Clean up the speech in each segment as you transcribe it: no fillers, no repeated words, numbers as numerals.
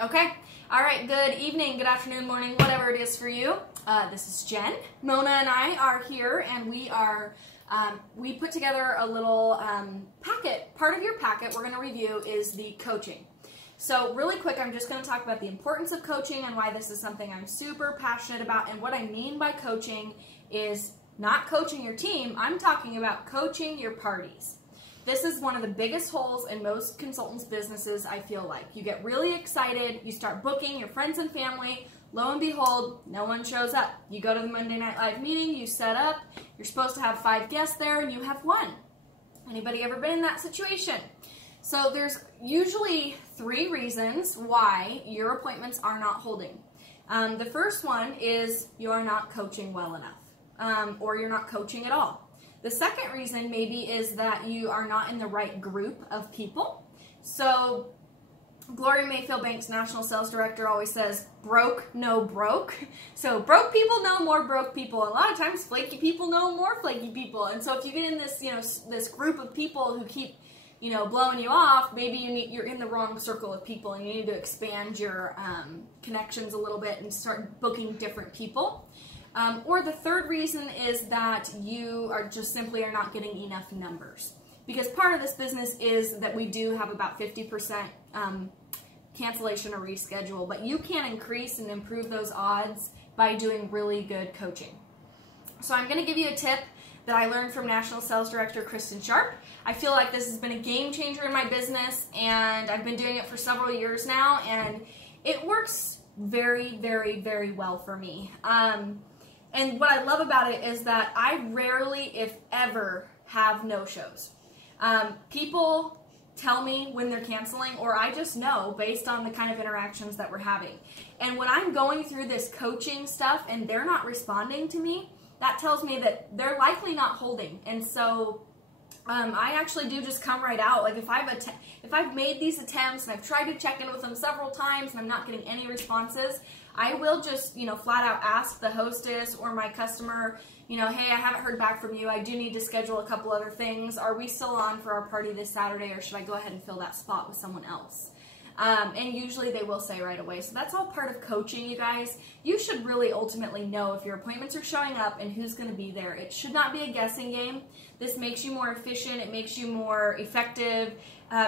Okay. All right. Good evening, good afternoon, morning, whatever it is for you. This is Jen. Mona and I are here, and we put together a little packet. Part of your packet we're going to review is the coaching. So really quick, I'm just going to talk about the importance of coaching and why this is something I'm super passionate about. And what I mean by coaching is not coaching your team. I'm talking about coaching your parties. This is one of the biggest holes in most consultants' businesses, I feel like. You get really excited, you start booking your friends and family, lo and behold, no one shows up. You go to the Monday Night Live meeting, you set up, you're supposed to have 5 guests there, and you have 1. Anybody ever been in that situation? So there's usually 3 reasons why your appointments are not holding. The first one is you are not coaching well enough, or you're not coaching at all. The second reason maybe is that you are not in the right group of people. So Gloria Mayfield Banks, National Sales Director, always says, broke, no broke. So broke people know more broke people. A lot of times flaky people know more flaky people. And so if you get in this, this group of people who keep, blowing you off, maybe you're in the wrong circle of people and you need to expand your connections a little bit and start booking different people. Or the third reason is that you are just simply are not getting enough numbers. Because part of this business is that we do have about 50% cancellation or reschedule, but you can increase and improve those odds by doing really good coaching. So I'm going to give you a tip that I learned from National Sales Director Kristen Sharp. I feel like this has been a game changer in my business, and I've been doing it for several years now, and it works very, very, very well for me. And what I love about it is that I rarely, if ever, have no-shows. People tell me when they're canceling, or I just know based on the kind of interactions that we're having. And when I'm going through this coaching stuff and they're not responding to me, that tells me that they're likely not holding. And so I actually do just come right out. Like if I've made these attempts and I've tried to check in with them several times and I'm not getting any responses, I will just, flat out ask the hostess or my customer, hey, I haven't heard back from you. I do need to schedule a couple other things. Are we still on for our party this Saturday, or should I go ahead and fill that spot with someone else? And usually they will say right away. So that's all part of coaching, you guys. You should really ultimately know if your appointments are showing up and who's going to be there. It should not be a guessing game. This makes you more efficient. It makes you more effective.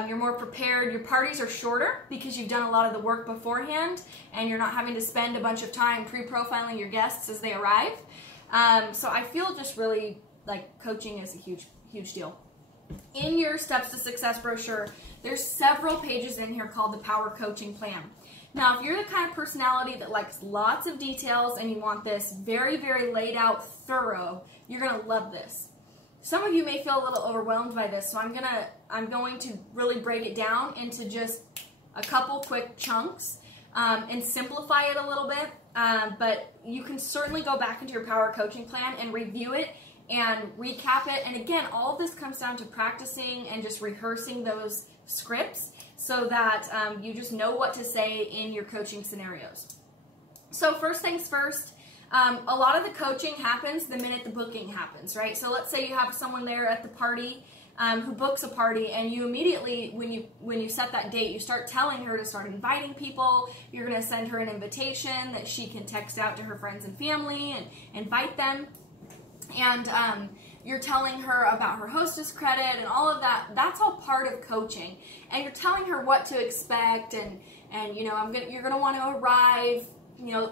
You're more prepared. Your parties are shorter because you've done a lot of the work beforehand and you're not having to spend a bunch of time pre-profiling your guests as they arrive. So I feel just really like coaching is a huge, huge deal. In your Steps to Success brochure, there's several pages in here called the Power Coaching Plan. Now, if you're the kind of personality that likes lots of details and you want this very, very laid out, thorough, you're going to love this. Some of you may feel a little overwhelmed by this, so I'm going to really break it down into just a couple quick chunks and simplify it a little bit. But you can certainly go back into your Power Coaching Plan and review it and recap it. And again, all of this comes down to practicing and just rehearsing those scripts so that you just know what to say in your coaching scenarios. So first things first, a lot of the coaching happens the minute the booking happens, right? So let's say you have someone there at the party who books a party, and you immediately, when you set that date, you start telling her to start inviting people. You're going to send her an invitation that she can text out to her friends and family and invite them. And you're telling her about her hostess credit and all of that. That's all part of coaching. And you're telling her what to expect, and you're gonna want to arrive,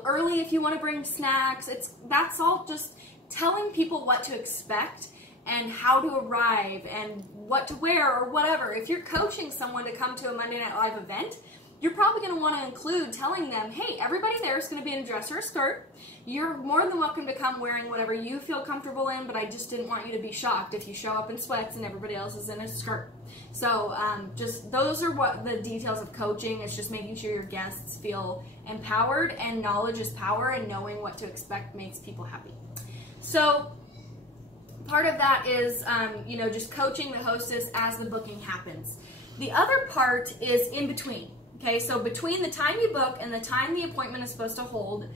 early if you want to bring snacks. That's all just telling people what to expect and how to arrive and what to wear or whatever. If you're coaching someone to come to a Monday Night Live event, you're probably going to want to include telling them, hey, everybody there is going to be in a dress or a skirt. You're more than welcome to come wearing whatever you feel comfortable in, but I just didn't want you to be shocked if you show up in sweats and everybody else is in a skirt. So just those are what the details of coaching. It's just making sure your guests feel empowered, and knowledge is power, and knowing what to expect makes people happy. So part of that is, just coaching the hostess as the booking happens. The other part is in between. Okay, so between the time you book and the time the appointment is supposed to hold,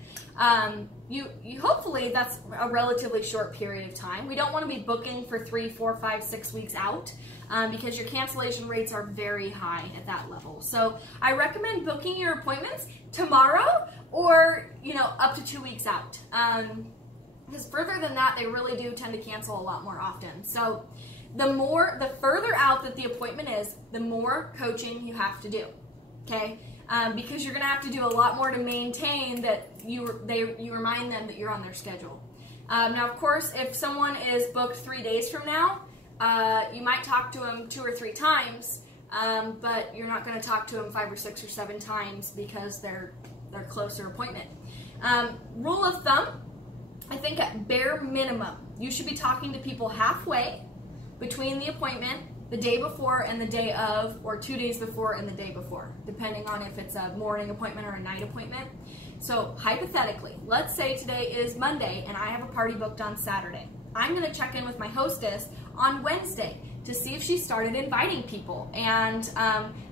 you hopefully that's a relatively short period of time. We don't want to be booking for 3, 4, 5, 6 weeks out because your cancellation rates are very high at that level. So I recommend booking your appointments tomorrow or up to 2 weeks out. Because further than that, they really do tend to cancel a lot more often. So the further out that the appointment is, the more coaching you have to do. Okay, because you're going to have to do a lot more to maintain that you remind them that you're on their schedule. Now, of course, if someone is booked 3 days from now, you might talk to them 2 or 3 times, but you're not going to talk to them 5 or 6 or 7 times because they're closer appointment. Rule of thumb, I think at bare minimum, you should be talking to people halfway between the appointment, the day before and the day of, or 2 days before and the day before, depending on if it's a morning appointment or a night appointment. So hypothetically, let's say today is Monday and I have a party booked on Saturday. I'm going to check in with my hostess on Wednesday to see if she started inviting people and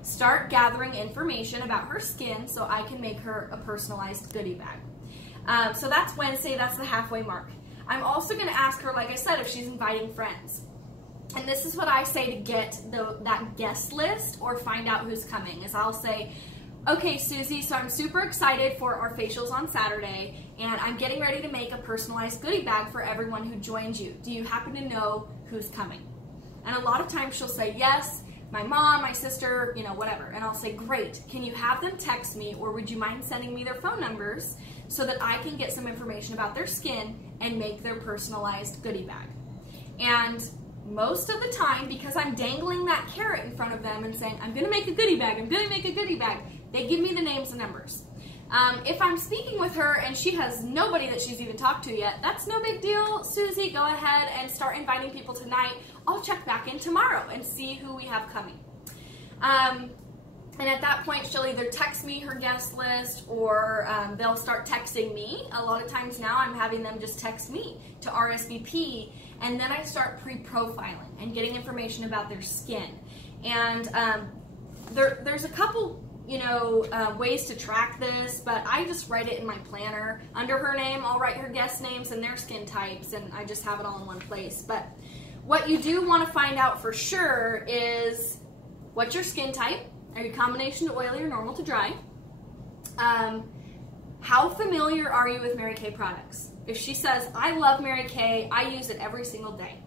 start gathering information about her skin so I can make her a personalized goodie bag. So that's Wednesday, that's the halfway mark. I'm also going to ask her, like I said, if she's inviting friends. And this is what I say to get that guest list or find out who's coming, is I'll say, okay, Susie, so I'm super excited for our facials on Saturday, and I'm getting ready to make a personalized goodie bag for everyone who joins you. Do you happen to know who's coming? And a lot of times she'll say, yes, my mom, my sister, whatever. And I'll say, great, can you have them text me, or would you mind sending me their phone numbers so that I can get some information about their skin and make their personalized goodie bag? And most of the time, because I'm dangling that carrot in front of them and saying, I'm going to make a goodie bag, I'm going to make a goodie bag, they give me the names and numbers. If I'm speaking with her and she has nobody that she's even talked to yet, that's no big deal. Susie, go ahead and start inviting people tonight. I'll check back in tomorrow and see who we have coming. And at that point, she'll either text me her guest list or they'll start texting me. A lot of times now I'm having them just text me to RSVP, and then I start pre-profiling and getting information about their skin. And there's a couple ways to track this, but I just write it in my planner. Under her name, I'll write her guest names and their skin types, and I just have it all in one place. But what you do want to find out for sure is what's your skin type? Are you combination to oily or normal to dry? How familiar are you with Mary Kay products? If she says, I love Mary Kay, I use it every single day,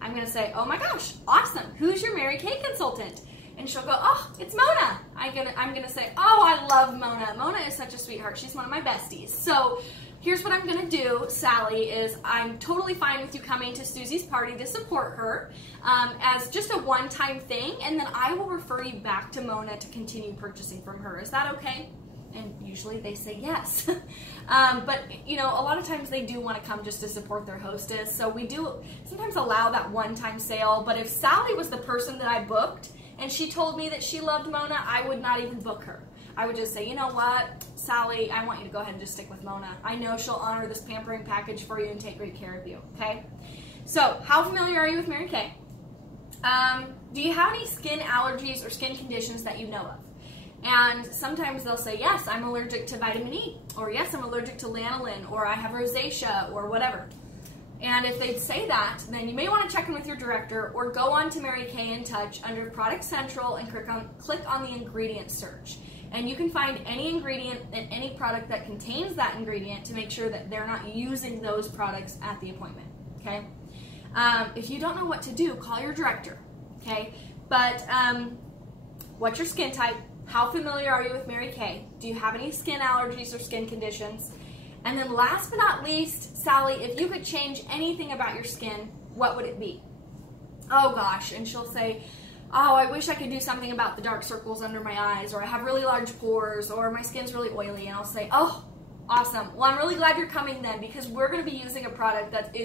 I'm going to say, oh my gosh, awesome. Who's your Mary Kay consultant? And she'll go, oh, it's Mona. I'm gonna say, oh, I love Mona. Mona is such a sweetheart. She's one of my besties. So here's what I'm gonna do, Sally, is I'm totally fine with you coming to Susie's party to support her as just a one-time thing, and then I will refer you back to Mona to continue purchasing from her. Is that okay? And usually they say yes. But a lot of times they do want to come just to support their hostess. So we do sometimes allow that one-time sale. But if Sally was the person that I booked and she told me that she loved Mona, I would not even book her. I would just say, you know what, Sally, I want you to go ahead and just stick with Mona. I know she'll honor this pampering package for you and take great care of you, okay? So, how familiar are you with Mary Kay? Do you have any skin allergies or skin conditions that you know of? And sometimes they'll say, yes, I'm allergic to vitamin E, or yes, I'm allergic to lanolin, or I have rosacea, or whatever. And if they'd say that, then you may want to check in with your director or go on to Mary Kay in Touch under Product Central and click on the ingredient search. And you can find any ingredient and any product that contains that ingredient to make sure that they're not using those products at the appointment, okay? If you don't know what to do, call your director, okay? But what's your skin type? How familiar are you with Mary Kay? Do you have any skin allergies or skin conditions? And then last but not least, Sally, if you could change anything about your skin, what would it be? Oh gosh, and she'll say, oh, I wish I could do something about the dark circles under my eyes, or I have really large pores, or my skin's really oily. And I'll say, oh, awesome. Well, I'm really glad you're coming then, because we're going to be using a product that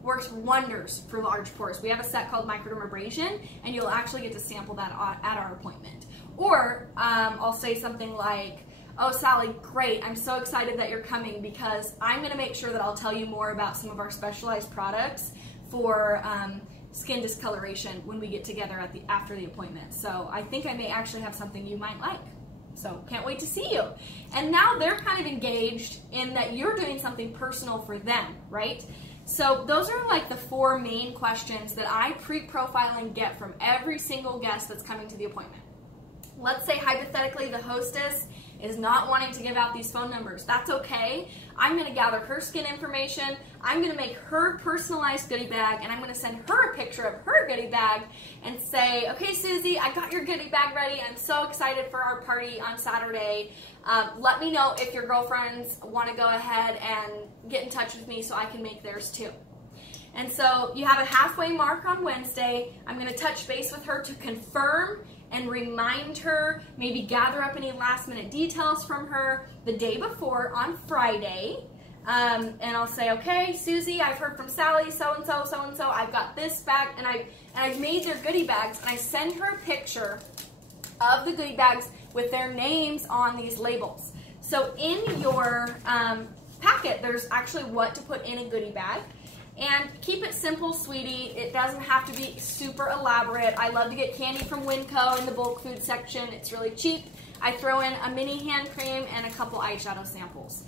works wonders for large pores. We have a set called microdermabrasion, and you'll actually get to sample that at our appointment. Or I'll say something like, oh, Sally, great, I'm so excited that you're coming, because I'm going to make sure that I'll tell you more about some of our specialized products for skin discoloration when we get together after the appointment. So I think I may actually have something you might like. So can't wait to see you. And now they're kind of engaged in that you're doing something personal for them, right? So those are like the 4 main questions that I pre-profile and get from every single guest that's coming to the appointment. Let's say hypothetically the hostess is not wanting to give out these phone numbers. That's okay. I'm going to gather her skin information. I'm going to make her personalized goodie bag, and I'm going to send her a picture of her goodie bag and say, okay, Susie, I got your goodie bag ready. I'm so excited for our party on Saturday. Let me know if your girlfriends want to go ahead and get in touch with me so I can make theirs too. And so you have a halfway mark on Wednesday. I'm going to touch base with her to confirm and remind her, maybe gather up any last minute details from her the day before on Friday. And I'll say, okay, Susie, I've heard from Sally, so-and-so, so-and-so, I've got this bag, and I've made their goodie bags, and I send her a picture of the goodie bags with their names on these labels. So in your packet, there's actually what to put in a goodie bag. And keep it simple, sweetie. It doesn't have to be super elaborate. I love to get candy from Winco in the bulk food section. It's really cheap. I throw in a mini hand cream and a couple eyeshadow samples.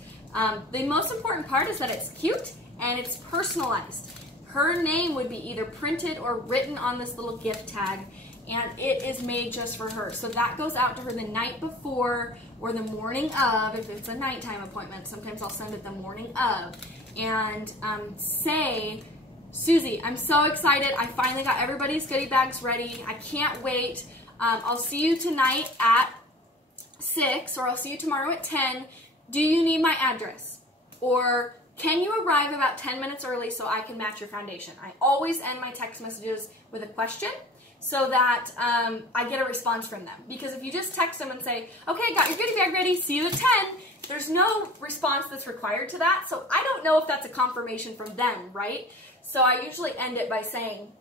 The most important part is that it's cute and it's personalized. Her name would be either printed or written on this little gift tag, and it is made just for her. So that goes out to her the night before or the morning of, if it's a nighttime appointment. Sometimes I'll send it the morning of. And say, Susie, I'm so excited. I finally got everybody's goodie bags ready. I can't wait. I'll see you tonight at 6, or I'll see you tomorrow at 10. Do you need my address? Or can you arrive about 10 minutes early so I can match your foundation? I always end my text messages with a question so that I get a response from them. Because if you just text them and say, okay, got your goodie bag ready, see you at 10, there's no response that's required to that, so I don't know if that's a confirmation from them, right? So I usually end it by saying,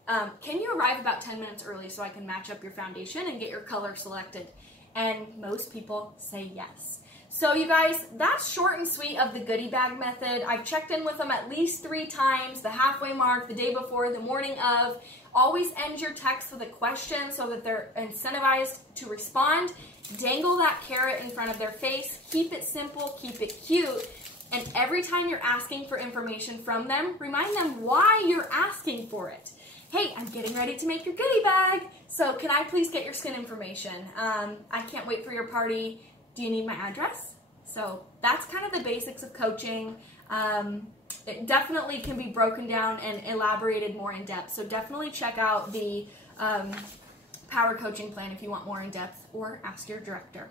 can you arrive about 10 minutes early so I can match up your foundation and get your color selected? And most people say yes. So you guys, that's short and sweet of the goodie bag method. I've checked in with them at least 3 times, the halfway mark, the day before, the morning of. Always end your text with a question so that they're incentivized to respond. Dangle that carrot in front of their face. Keep it simple, keep it cute. And every time you're asking for information from them, remind them why you're asking for it. Hey, I'm getting ready to make your goodie bag, so can I please get your skin information? I can't wait for your party. Do you need my address? So that's kind of the basics of coaching. It definitely can be broken down and elaborated more in depth. So definitely check out the Power Coaching Plan if you want more in depth, or ask your director.